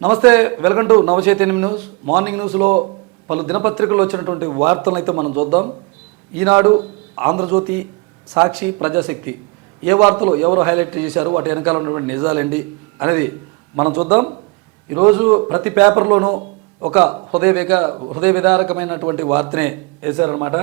నమస్తే, welcome to నవచైతన్యం news. Morning న్యూస్లో పలు దినపత్రికల్లో వచ్చినటువంటి వార్తలను అయితే మనం చూద్దాం. ఈనాడు, ఆంధ్రజ్యోతి, సాక్షి, ప్రజాశక్తి ఏ వార్తలు ఎవరు హైలైట్ చేశారు, వాటి వెనకాల ఉన్నటువంటి నిజాలేంటి అనేది మనం చూద్దాం. ఈరోజు ప్రతి పేపర్లోనూ ఒక హృదయ విదారకమైనటువంటి వార్తనే వేశారనమాట.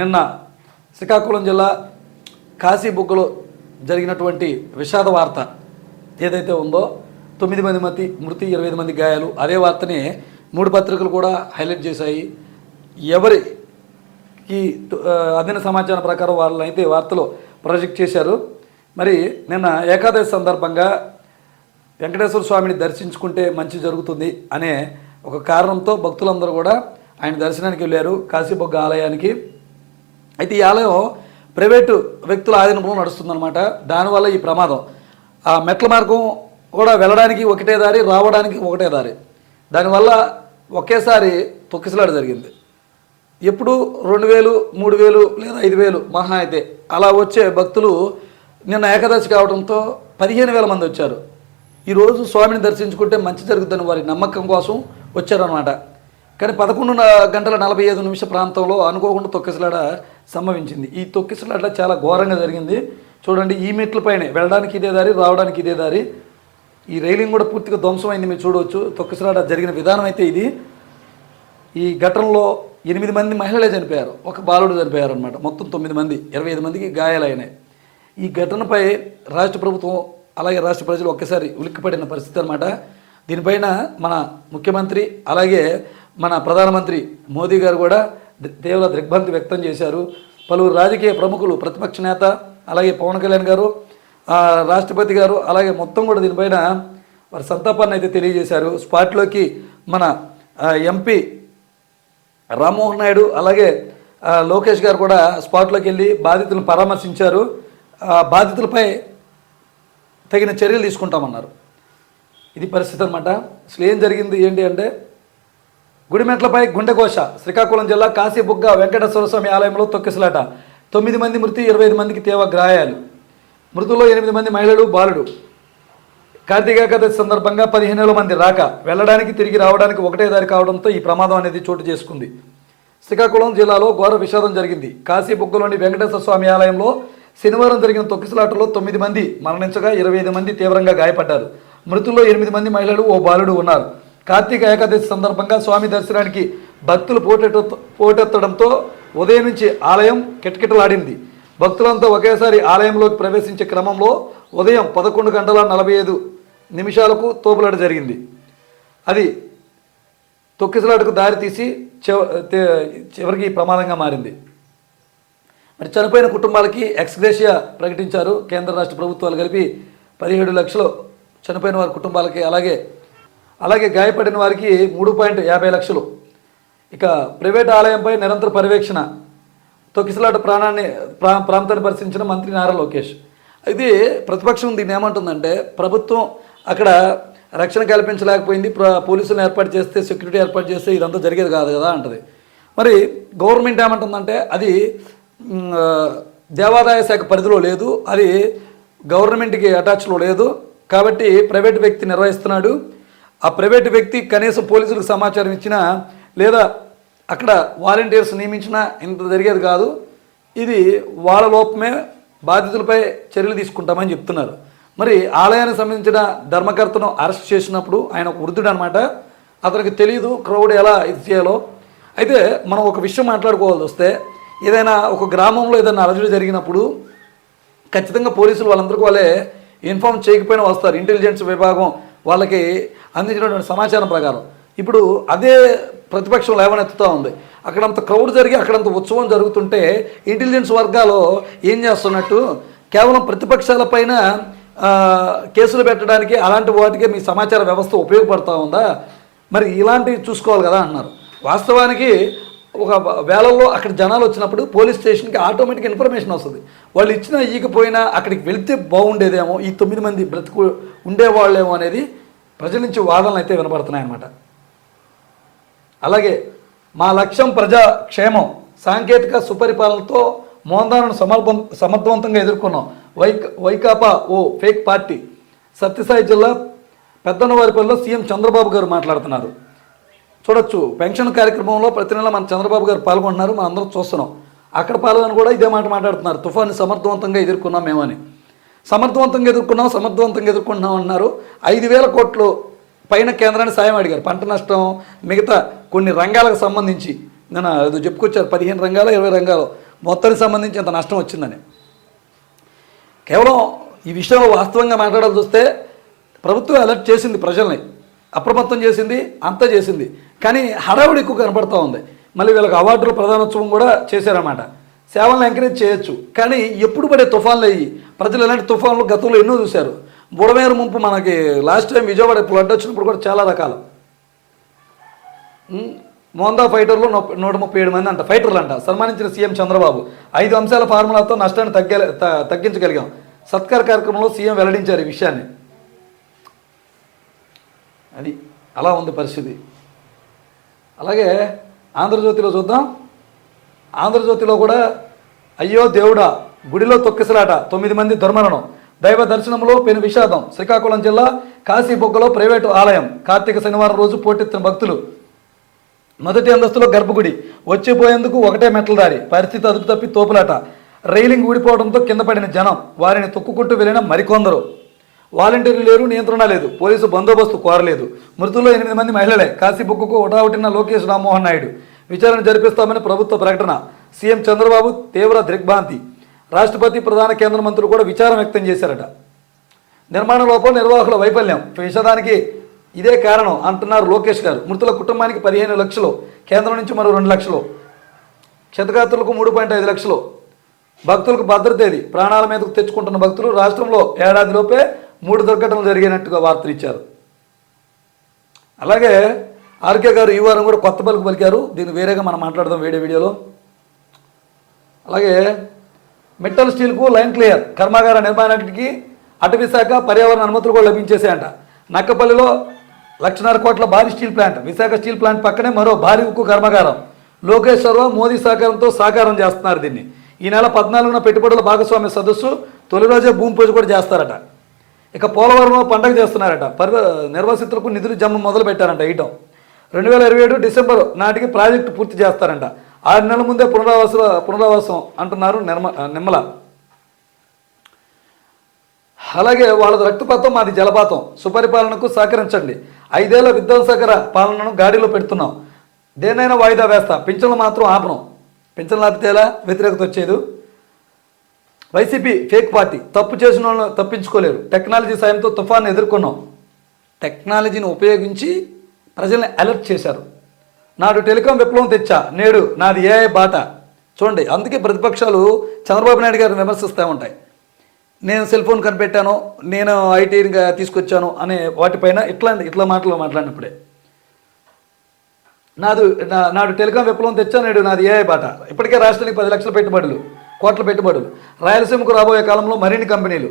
నిన్న శ్రీకాకుళం జిల్లా కాశీబుగ్గలో జరిగినటువంటి విషాద వార్త ఏదైతే ఉందో, 9 మంది మృతి, 25 మంది గాయాలు. అదే వార్తని 3 పత్రికలు కూడా హైలైట్ చేశాయి. ఎవరికి అందిన సమాచారం ప్రకారం వాళ్ళైతే వార్తలు ప్రొజెక్ట్ చేశారు. మరి నిన్న ఏకాదశి సందర్భంగా వెంకటేశ్వర స్వామిని దర్శించుకుంటే మంచి జరుగుతుంది అనే ఒక కారణంతో భక్తులందరూ కూడా ఆయన దర్శనానికి వెళ్ళారు, కాశీబొగ్గ ఆలయానికి. అయితే ఈ ఆలయం ప్రైవేటు వ్యక్తుల ఆధీనంలో నడుస్తుందన్నమాట. దానివల్ల ఈ ప్రమాదం. ఆ మెట్ల మార్గం కూడా వెళ్ళడానికి ఒకటే దారి, రావడానికి ఒకటే దారి. దానివల్ల ఒకేసారి తొక్కిసలాట జరిగింది. ఎప్పుడు 2000, 3000 లేదా 5000 మహా అయితే అలా వచ్చే భక్తులు నిన్న ఏకాదశి కావడంతో 15,000 మంది వచ్చారు. ఈరోజు స్వామిని దర్శించుకుంటే మంచి జరుగుతుందని వారి నమ్మకం కోసం వచ్చారనమాట. కానీ 11:45 ప్రాంతంలో అనుకోకుండా తొక్కిసలాట సంభవించింది. ఈ తొక్కిసలాట చాలా ఘోరంగా జరిగింది. చూడండి, ఈ మెట్లపైనే వెళ్ళడానికి ఇదే దారి, రావడానికి ఇదే దారి. ఈ రైలింగ్ కూడా పూర్తిగా ధ్వంసమైంది, మీరు చూడవచ్చు. తొక్కిసలాట జరిగిన విధానం అయితే ఇది. ఈ ఘటనలో 8 మంది మహిళలే చనిపోయారు, ఒక బాలుడు చనిపోయారు అనమాట. మొత్తం 9 మంది, 25 మందికి గాయాలైనాయి. ఈ ఘటనపై రాష్ట్ర ప్రభుత్వం అలాగే రాష్ట్ర ప్రజలు ఒక్కసారి ఉలిక్కిపడిన పరిస్థితి అనమాట. దీనిపైన మన ముఖ్యమంత్రి అలాగే మన ప్రధానమంత్రి మోదీ గారు కూడా తీవ్ర దిగ్భ్రాంతి వ్యక్తం చేశారు. పలువురు రాజకీయ ప్రముఖులు, ప్రతిపక్ష నేత అలాగే పవన్ కళ్యాణ్ గారు, రాష్ట్రపతి గారు అలాగే మొత్తం కూడా దీనిపైన వారి సంతాపాన్ని అయితే తెలియజేశారు. స్పాట్లోకి మన ఎంపీ రామ్మోహన్ నాయుడు అలాగే లోకేష్ గారు కూడా స్పాట్లోకి వెళ్ళి బాధితులను పరామర్శించారు. బాధితులపై తగిన చర్యలు తీసుకుంటామన్నారు. ఇది పరిస్థితి అనమాట. అసలు ఏం జరిగింది ఏంటి అంటే, గుడిమెట్లపై గుండెకోశ. శ్రీకాకుళం జిల్లా కాశీబుగ్గ వెంకటేశ్వర స్వామి ఆలయంలో తొక్కిసలాట. 9 మంది మృతి, 25 మందికి తీవ్ర గాయాలు. మృతుల్లో 8 మంది మహిళలు, బాలుడు. కార్తీక ఏకాదశి సందర్భంగా 15,000 మంది రాక, వెళ్ళడానికి తిరిగి రావడానికి ఒకటే దారి కావడంతో ఈ ప్రమాదం అనేది చోటు చేసుకుంది. శ్రీకాకుళం జిల్లాలో ఘోర విషాదం జరిగింది. కాశీబుగ్గలోని వెంకటేశ్వర స్వామి ఆలయంలో శనివారం జరిగిన తొక్కిసలాటలో 9 మంది మరణించగా 25 మంది తీవ్రంగా గాయపడ్డారు. మృతుల్లో 8 మంది మహిళలు, ఓ బాలుడు ఉన్నారు. కార్తీక ఏకాదశి సందర్భంగా స్వామి దర్శనానికి భక్తులు పోటెత్తడంతో ఉదయం నుంచి ఆలయం కిటకిటలాడింది. భక్తులంతా ఒకేసారి ఆలయంలోకి ప్రవేశించే క్రమంలో ఉదయం 11:45 తోపులాట జరిగింది. అది తొక్కిసలాటకు దారి తీసి చివరికి ప్రమాదంగా మారింది. మరి చనిపోయిన కుటుంబాలకి ఎక్స్గ్రేషియా ప్రకటించారు కేంద్ర రాష్ట్ర ప్రభుత్వాలు కలిపి. 17 లక్షలు చనిపోయిన వారి కుటుంబాలకి, అలాగే గాయపడిన వారికి 3.50 లక్షలు. ఇక ప్రైవేట్ ఆలయంపై నిరంతర పర్యవేక్షణ. తొక్కిసలాట ప్రాంతాన్ని పరిశీలించిన మంత్రి నారా లోకేష్. అయితే ప్రతిపక్షం దీన్ని ఏమంటుందంటే, ప్రభుత్వం అక్కడ రక్షణ కల్పించలేకపోయింది, పోలీసులను ఏర్పాటు చేస్తే, సెక్యూరిటీ ఏర్పాటు చేస్తే ఇదంతా జరిగేది కాదు కదా అంటది. మరి గవర్నమెంట్ ఏమంటుందంటే, అది దేవాదాయ శాఖ పరిధిలో లేదు, అది గవర్నమెంట్కి అటాచ్లో లేదు, కాబట్టి ప్రైవేట్ వ్యక్తి నిర్వహిస్తున్నాడు. ఆ ప్రైవేట్ వ్యక్తి కనీసం పోలీసులకు సమాచారం ఇచ్చినా లేదా అక్కడ వాలంటీర్స్ నియమించినా ఇంత జరిగేది కాదు, ఇది వాళ్ళ లోపమే, బాధితులపై చర్యలు తీసుకుంటామని చెప్తున్నారు. మరి ఆలయానికి సంబంధించిన ధర్మకర్తను అరెస్ట్ చేసినప్పుడు, ఆయన ఒక వృద్ధుడు అనమాట, అతనికి తెలియదు క్రౌడ్ ఎలా ఇది చేయాలో. అయితే మనం ఒక విషయం మాట్లాడుకోవాల్సి వస్తే, ఏదైనా ఒక గ్రామంలో ఏదైనా అలజడి జరిగినప్పుడు ఖచ్చితంగా పోలీసులు వాళ్ళందరికీ వాళ్ళే ఇన్ఫార్మ్ చేయకపోయినా వస్తారు. ఇంటెలిజెన్స్ విభాగం వాళ్ళకి అందించినటువంటి సమాచారం ప్రకారం. ఇప్పుడు అదే ప్రతిపక్షం లేవనెత్తుతూ ఉంది. అక్కడంత క్రౌడ్ జరిగి అక్కడంత ఉత్సవం జరుగుతుంటే ఇంటెలిజెన్స్ వర్గాలు ఏం చేస్తున్నట్టు, కేవలం ప్రతిపక్షాలపైన కేసులు పెట్టడానికి అలాంటి వాటికే మీ సమాచార వ్యవస్థ ఉపయోగపడుతూ ఉందా? మరి ఇలాంటివి చూసుకోవాలి కదా అన్నారు. వాస్తవానికి ఒక వేళల్లో అక్కడ జనాలు వచ్చినప్పుడు పోలీస్ స్టేషన్కి ఆటోమేటిక్ ఇన్ఫర్మేషన్ వస్తుంది. వాళ్ళు ఇచ్చినా ఇకపోయినా అక్కడికి వెళ్తే బాగుండేదేమో, ఈ 9 మంది బ్రతుకు ఉండేవాళ్ళేమో అనేది ప్రజల నుంచి వాదనలు అయితే వినపడుతున్నాయి అన్నమాట. అలాగే మా లక్ష్యం ప్రజా క్షేమం, సాంకేతిక సుపరిపాలనతో మోందాలను సమర్థవంతంగా ఎదుర్కొన్నాం. వైకాపా ఓ ఫేక్ పార్టీ. సత్యసాయి జిల్లా పెద్దన్నవారిపల్లిలో సీఎం చంద్రబాబు గారు మాట్లాడుతున్నారు. చూడొచ్చు, పెన్షన్ కార్యక్రమంలో ప్రతి నెల మన చంద్రబాబు గారు పాల్గొంటున్నారు, మనం అందరం చూస్తున్నాం. అక్కడ పాల్గొని కూడా ఇదే మాట మాట్లాడుతున్నారు, తుఫాన్ని సమర్థవంతంగా ఎదుర్కొన్నాం మేమని. సమర్థవంతంగా ఎదుర్కొంటున్నాం అన్నారు. 5,000 కోట్లు పైన కేంద్రాన్ని సాయం అడిగారు. పంట నష్టం, మిగతా కొన్ని రంగాలకు సంబంధించి నేను అది చెప్పుకొచ్చారు, 15 రంగాలు 20 రంగాలు మొత్తానికి సంబంధించి ఇంత నష్టం వచ్చిందని. కేవలం ఈ విషయంలో వాస్తవంగా మాట్లాడాల్సి వస్తే ప్రభుత్వం అలర్ట్ చేసింది, ప్రజల్ని అప్రమత్తం చేసింది, అంతా చేసింది. కానీ హడావుడి ఎక్కువ కనపడుతూ ఉంది. మళ్ళీ వీళ్ళకి అవార్డుల ప్రధానోత్సవం కూడా చేశారన్నమాట. సేవలను ఎంకరేజ్ చేయొచ్చు, కానీ ఎప్పుడు పడే తుఫాన్లు అయ్యి ప్రజలు ఎలాంటి తుఫాన్లు గతంలో ఎన్నో చూశారు. బుడమేరు ముంపు మనకి లాస్ట్ టైం విజయవాడ ఫ్లడ్ వచ్చినప్పుడు కూడా చాలా రకాలు. మోందా ఫైటర్లు 137 మంది అంట ఫైటర్లు అంట సన్మానించిన సీఎం చంద్రబాబు. 5 అంశాల ఫార్ములాతో నష్టాన్ని తగ్గించగలిగాం. సత్కార కార్యక్రమంలో సీఎం వెల్లడించారు ఈ విషయాన్ని. అది అలా ఉంది పరిస్థితి. అలాగే ఆంధ్రజ్యోతిలో చూద్దాం. ఆంధ్రజ్యోతిలో కూడా అయ్యో దేవుడా, గుడిలో తొక్కిసలాట, 9 మంది దుర్మరణం, దైవ దర్శనంలో పెను విషాదం. శ్రీకాకుళం జిల్లా కాశీబొగ్గలో ప్రైవేటు ఆలయం, కార్తీక శనివారం రోజు పోటెత్తిన భక్తులు. మొదటి అంతస్తులో గర్భగుడి, వచ్చిపోయేందుకు ఒకటే మెట్ల దారి, పరిస్థితి అదుపు తప్పి తోపులాట, రైలింగ్ ఊడిపోవడంతో కింద పడిన జనం, వారిని తొక్కుకుంటూ వెళ్ళిన మరికొందరు. వాలంటీర్లు లేరు, నియంత్రణ లేదు, పోలీసు బందోబస్తు కోరలేదు. మృతుల్లో 8 మంది మహిళలే. కాశీబొగ్గకు ఉటావుటిన లోకేష్ రామ్మోహన్ నాయుడు. విచారణ జరిపిస్తామని ప్రభుత్వ ప్రకటన. సీఎం చంద్రబాబు తీవ్ర దిగ్భ్రాంతి. రాష్ట్రపతి, ప్రధాన కేంద్ర మంత్రులు కూడా విచారం వ్యక్తం చేశారట. నిర్మాణ లోపం, నిర్వాహకుల వైఫల్యం, విషాదానికి ఇదే కారణం అంటున్నారు లోకేష్ గారు. మృతుల కుటుంబానికి 15 లక్షలు, కేంద్రం నుంచి మరో 2 లక్షలు, క్షతగాత్రులకు 3.5 లక్షలు. భక్తులకు భద్రతేది, ప్రాణాల మీదకు తెచ్చుకుంటున్న భక్తులు. రాష్ట్రంలో ఏడాదిలోపే 3 దుర్ఘటనలు జరిగినట్టుగా వార్తలు ఇచ్చారు. అలాగే ఆర్కే గారు ఈ వారం కూడా కొత్త పలుకు పలికారు. దీన్ని వేరేగా మనం మాట్లాడదాం వేరే వీడియోలో. అలాగే మెటల్ స్టీల్కు లైన్ క్లియర్, కర్మాగార నిర్మాణానికి అటవీ శాఖ, పర్యావరణ అనుమతులు కూడా లభించేసాయంట. నక్కపల్లిలో 1,50,000 కోట్ల భారీ steel plant, Visakha steel plant పక్కనే మరో భారీ ఉక్కు కర్మాగారం. లోకేష్ సర్వ మోదీ సహకారంతో సాకారం చేస్తున్నారు దీన్ని. ఈ నెల 14న పెట్టుబడుల భాగస్వామ్య సదస్సు, తొలి రోజే భూమి పూజ కూడా చేస్తారట. ఇక పోలవరంలో పండగ చేస్తున్నారట. నిర్వాసితులకు నిధులు జమ మొదలు పెట్టారంట ఇయటం. 2027 డిసెంబర్ నాటికి ప్రాజెక్టు పూర్తి చేస్తారంట. 6 నెలల ముందే పునరావాసం అంటున్నారు నిమ్మల. అలాగే వాళ్ళది రక్తపాతం, మాది జలపాతం, సుపరిపాలనకు సహకరించండి. 5 ఏళ్ల విధ్వంసకర పాలనను గాడిలో పెడుతున్నాం. దేనైనా వాయిదా వేస్తా, పింఛన్లు మాత్రం ఆపనం. పింఛన్లు ఆపితేలా వ్యతిరేకత వచ్చేది. వైసీపీ ఫేక్ పార్టీ, తప్పు చేసిన వాళ్ళని తప్పించుకోలేరు. టెక్నాలజీ సాయంతో తుఫాన్ని ఎదుర్కొన్నాం. టెక్నాలజీని ఉపయోగించి ప్రజల్ని అలర్ట్ చేశారు. నాడు టెలికాం విప్లవం తెచ్చా, నేడు నాది ఏఐ బాట. చూడండి, అందుకే ప్రతిపక్షాలు చంద్రబాబు నాయుడు గారిని విమర్శిస్తూ ఉంటాయి. నేను సెల్ ఫోన్ కనిపెట్టాను, నేను ఐటీగా తీసుకొచ్చాను అనే వాటిపైన ఇట్లా మాటలు మాట్లాడినప్పుడే. నాడు టెలికాం విప్లవం తెచ్చా, నేడు నాది ఏఐ బాట. ఇప్పటికే రాష్ట్రానికి 10 లక్షల పెట్టుబడులు, కోట్ల పెట్టుబడులు. రాయలసీమకు రాబోయే కాలంలో మరిన్ని కంపెనీలు.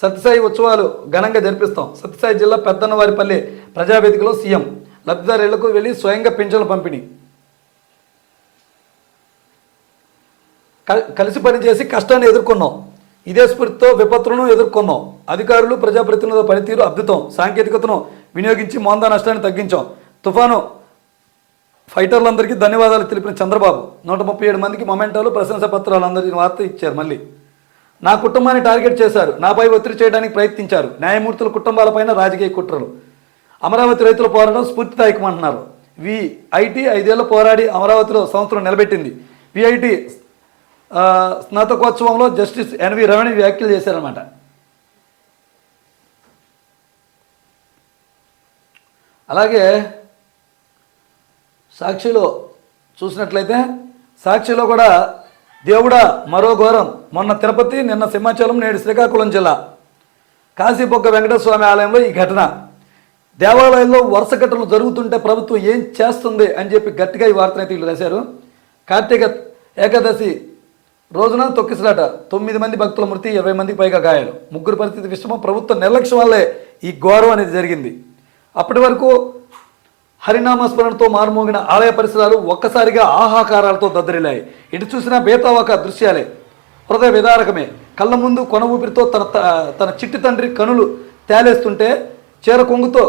సత్యసాయి ఉత్సవాలు ఘనంగా జరిపిస్తాం. సత్యసాయి జిల్లా పెద్దన్నవారిపల్లి ప్రజావేదికలో సీఎం. లబ్ధిదారు ఇళ్లకు వెళ్ళి స్వయంగా పింఛన్ల పంపిణీ. కలిసి పనిచేసి కష్టాన్ని ఎదుర్కొన్నాం. ఇదే స్ఫూర్తితో విపత్తులను ఎదుర్కొన్నాం. అధికారులు, ప్రజాప్రతినిధుల పనితీరు అద్భుతం. సాంకేతికతను వినియోగించి మోందా నష్టాన్ని తగ్గించాం. తుఫాను ఫైటర్లందరికీ ధన్యవాదాలు తెలిపిన చంద్రబాబు. 137 మందికి మొమెంటాలు, ప్రశంసా పత్రాలు అందరికీ వార్త ఇచ్చారు. మళ్ళీ నా కుటుంబాన్ని టార్గెట్ చేశారు, నాపై ఒత్తిడి చేయడానికి ప్రయత్నించారు. న్యాయమూర్తుల కుటుంబాలపైన రాజకీయ కుట్రలు. అమరావతి రైతుల పోరాటం స్ఫూర్తిదాయకమంటున్నారు. విఐటి 5 ఏళ్ల పోరాడి అమరావతిలో సంవత్సరం నిలబెట్టింది. విఐటి స్నాతకోత్సవంలో జస్టిస్ ఎన్వి రమణ వ్యాఖ్యలు చేశారన్నమాట. అలాగే సాక్షిలో చూసినట్లయితే, సాక్షిలో కూడా దేవుడా మరో ఘోరం, మొన్న తిరుపతి, నిన్న సింహాచలం, నేడు శ్రీకాకుళం జిల్లా కాశీబొగ్గ వెంకటేశ్వర స్వామి ఆలయంలో ఈ ఘటన. దేవాలయంలో వరుస ఘటనలు జరుగుతుంటే ప్రభుత్వం ఏం చేస్తుంది అని చెప్పి గట్టిగా ఈ వార్తనైతే వీళ్ళు రాశారు. కార్తీక ఏకాదశి రోజున తొక్కిసలాట, 9 మంది భక్తుల మృతి, 20 మందికి పైగా గాయాలు. 3 పరిస్థితి విషయమో ప్రభుత్వ నిర్లక్ష్యం వల్లే ఈ ఘోరం అనేది జరిగింది. అప్పటి వరకు హరినామస్మరణతో మారుమోగిన ఆలయ పరిసరాలు ఒక్కసారిగా ఆహాకారాలతో దద్దరిల్లాయి. ఇటు చూసినా బేతావాక దృశ్యాలే, హృదయ విదారకమే. కళ్ళ ముందు కొన ఊపిరితో తన చిట్టి తండ్రి కనులు తేలేస్తుంటే చీర కొంగుతో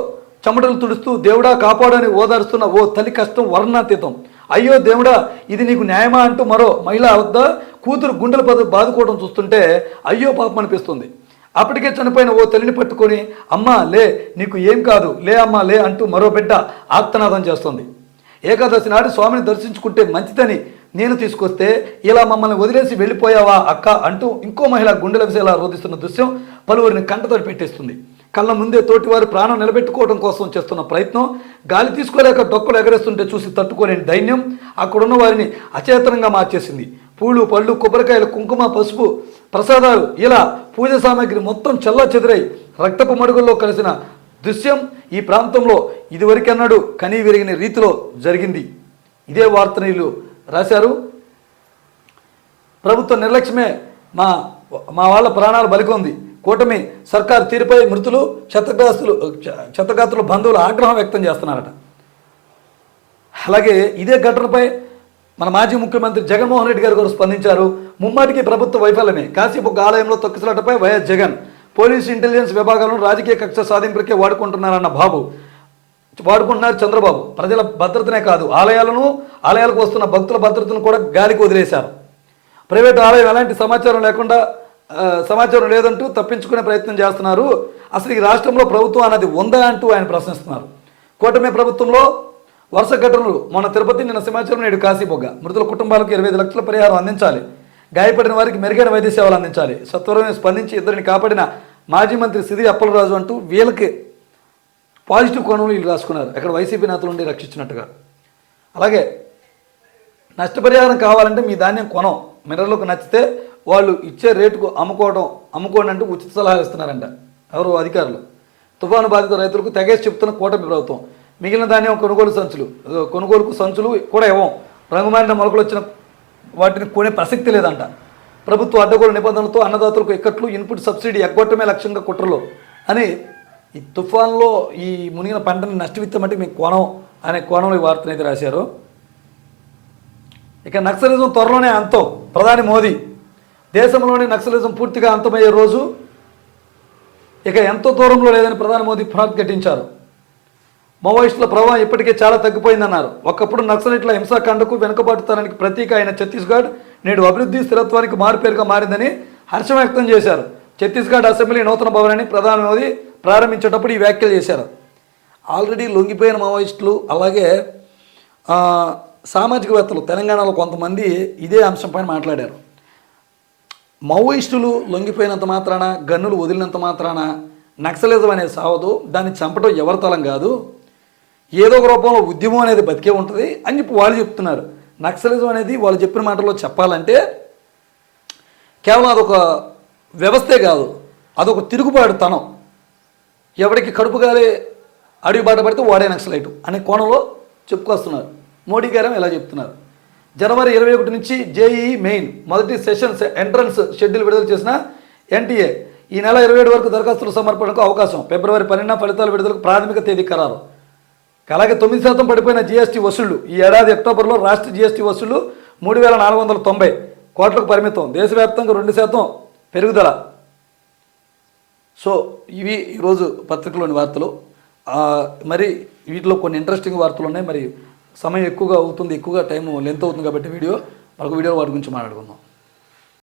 చెమటలు తుడుస్తూ దేవుడా కాపాడని ఓదారుస్తున్న ఓ తల్లి కష్టం వర్ణాతీతం. అయ్యో దేవుడా ఇది నీకు న్యాయమా అంటూ మరో మహిళ వద్ద కూతురు గుండెల బాదుకోవడం చూస్తుంటే అయ్యో పాపం అనిపిస్తుంది. అప్పటికే చనిపోయిన ఓ తల్లిని పట్టుకొని అమ్మా లే నీకు ఏం కాదు లే అమ్మా లే అంటూ మరో బిడ్డ ఆర్తనాదం చేస్తుంది. ఏకాదశి నాడు స్వామిని దర్శించుకుంటే మంచిదని నేను తీసుకొస్తే ఇలా మమ్మల్ని వదిలేసి వెళ్ళిపోయావా అక్క అంటూ ఇంకో మహిళ గుండెల విషయాల రోధిస్తున్న దృశ్యం పలువురిని కంటతడి పెట్టేస్తుంది. కళ్ళ ముందే తోటివారి ప్రాణం నిలబెట్టుకోవడం కోసం చేస్తున్న ప్రయత్నం, గాలి తీసుకోలేక డొక్కలు ఎగరేస్తుంటే చూసి తట్టుకోలేని దైన్యం అక్కడున్న వారిని అచేతనంగా మార్చేసింది. పూలు పళ్ళు కొబ్బరికాయలు కుంకుమ పసుపు ప్రసాదాలు ఇలా పూజ సామాగ్రి మొత్తం చెల్లా చెదిరై రక్తపు మడుగుల్లో కలిసిన దృశ్యం ఈ ప్రాంతంలో ఇదివరకెన్నడూ కనీ విరిగిన రీతిలో జరిగింది. ఇదే వార్తనీయులు రాశారు. ప్రభుత్వ నిర్లక్ష్యమే మా వాళ్ళ ప్రాణాలు బలికొంది. కూటమి సర్కారు తీరుపై మృతులు క్షతగాత్రుల బంధువులు ఆగ్రహం వ్యక్తం చేస్తున్నారట. అలాగే ఇదే ఘటనపై మన మాజీ ముఖ్యమంత్రి జగన్మోహన్ రెడ్డి గారు కూడా స్పందించారు. ముమ్మాటికి ప్రభుత్వ వైఫల్యమే. కాశీబుగ్గ ఆలయంలో తొక్కిసలాటపై వైఎస్ జగన్ పోలీసు ఇంటెలిజెన్స్ విభాగాలను రాజకీయ కక్ష సాధింపులకే వాడుకుంటున్నారు చంద్రబాబు. ప్రజల భద్రతనే కాదు ఆలయాలకు వస్తున్న భక్తుల భద్రతను కూడా గాలికి వదిలేశారు. ప్రైవేటు ఆలయం ఎలాంటి సమాచారం లేదంటూ తప్పించుకునే ప్రయత్నం చేస్తున్నారు. అసలు ఈ రాష్ట్రంలో ప్రభుత్వం అన్నది ఉందా అంటూ ఆయన ప్రశ్నిస్తున్నారు. కూటమి ప్రభుత్వంలో వరుస ఘటనలు, మొన్న తిరుపతి, నిన్న సింహాచలం, నేడు కాశీబొగ్గ. మృతుల కుటుంబాలకు 25 లక్షల పరిహారం అందించాలి. గాయపడిన వారికి మెరుగైన వైద్య సేవలు అందించాలి. సత్వరమే స్పందించి ఇద్దరిని కాపాడిన మాజీ మంత్రి సిరి అప్పలరాజు అంటూ వీళ్ళకి పాజిటివ్ కోణంలో వీళ్ళు రాసుకున్నారు. అక్కడ వైసీపీ నేతలు ఉండి రక్షించినట్టుగా. అలాగే నష్టపరిహారం కావాలంటే మీ ధాన్యం కొనం, మిర్రర్లకు నచ్చితే వాళ్ళు ఇచ్చే రేటుకు అమ్ముకోండి అంటూ ఉచిత సలహా ఇస్తున్నారంట ఎవరు అధికారులు. తుఫాను బాధిత రైతులకు తెగేసి చెప్తున్న కూటమి ప్రభుత్వం. మిగిలిన ధాన్యం కొనుగోలుకు సంచులు కూడా ఇవ్వం. రంగుమారిన మొలకలు వచ్చిన వాటిని కొనే ప్రసక్తి లేదంట. ప్రభుత్వ అడ్డగోలు నిబంధనలతో అన్నదాతలకు ఇక్కట్లు, ఇన్పుట్ సబ్సిడీ ఎగ్గొట్టమే లక్ష్యంగా కుట్రలు అని ఈ తుఫాన్లో ఈ మునిగిన పంటని నష్టవిత్తమంటే మీకు కోణం అనే కోణంలో ఈ వార్తను అయితే రాశారు. ఇక నక్సలిజం త్వరలోనే అంతం. ప్రధాని మోదీ దేశంలోని నక్సలిజం పూర్తిగా అంతమయ్యే రోజు ఇక ఎంతో దూరంలో లేదని ప్రధాని మోదీ పునరుద్ఘాటించారు. మావోయిస్టుల ప్రభావం ఇప్పటికే చాలా తగ్గిపోయిందన్నారు. ఒకప్పుడు నక్సలైట్ల హింసాకాండకు వెనుకబాటుతనానికి ప్రతీక అయిన ఛత్తీస్గఢ్ నేడు అభివృద్ధి స్థిరత్వానికి మారుపేరుగా మారిందని హర్షం వ్యక్తం చేశారు. ఛత్తీస్గఢ్ అసెంబ్లీ నూతన భవనాన్ని ప్రధాని మోదీ ప్రారంభించేటప్పుడు ఈ వ్యాఖ్యలు చేశారు. ఆల్రెడీ లొంగిపోయిన మావోయిస్టులు అలాగే సామాజికవేత్తలు తెలంగాణలో కొంతమంది ఇదే అంశంపైన మాట్లాడారు. మావోయిస్టులు లొంగిపోయినంత మాత్రాన, గన్నులు వదిలినంత మాత్రాన నక్సలిజం అనేది సావదు, దాన్ని చంపడం ఎవరి తలం కాదు, ఏదో ఒక రూపంలో ఉద్యమం అనేది బతికే ఉంటుంది అని చెప్పి వాళ్ళు చెప్తున్నారు. నక్సలిజం అనేది వాళ్ళు చెప్పిన మాటల్లో చెప్పాలంటే కేవలం అదొక వ్యవస్థే కాదు, అదొక తిరుగుబాటుతనం. ఎవరికి కడుపు గాలి అడుగు బాట పడితే వాడే నక్సలైటు అనే కోణంలో చెప్పుకొస్తున్నారు. మోడీ గారు ఇలా చెప్తున్నారు. జనవరి 21 నుంచి జేఈఈ మెయిన్ మొదటి సెషన్స్ ఎంట్రన్స్ షెడ్యూల్ విడుదల చేసిన ఎన్టీఏ ఈ నెల 27 వరకు దరఖాస్తుల సమర్పణకు అవకాశం. ఫిబ్రవరి 12 ఫలితాల విడుదలకు ప్రాథమిక తేదీ ఖరారు. అలాగే 9% పడిపోయిన జీఎస్టీ వసూళ్లు. ఈ ఏడాది అక్టోబర్లో రాష్ట్ర జీఎస్టీ వసూళ్లు 3,490 కోట్లకు పరిమితం. దేశవ్యాప్తంగా 2% పెరుగుదల. సో ఇవి ఈరోజు పత్రికలోని వార్తలు. మరి వీటిలో కొన్ని ఇంట్రెస్టింగ్ వార్తలు ఉన్నాయి. మరి సమయం ఎక్కువగా అవుతుంది, ఎక్కువగా టైం లెంత్ అవుతుంది కాబట్టి మరొక వీడియోలో వాటి గురించి మాట్లాడుకుందాం.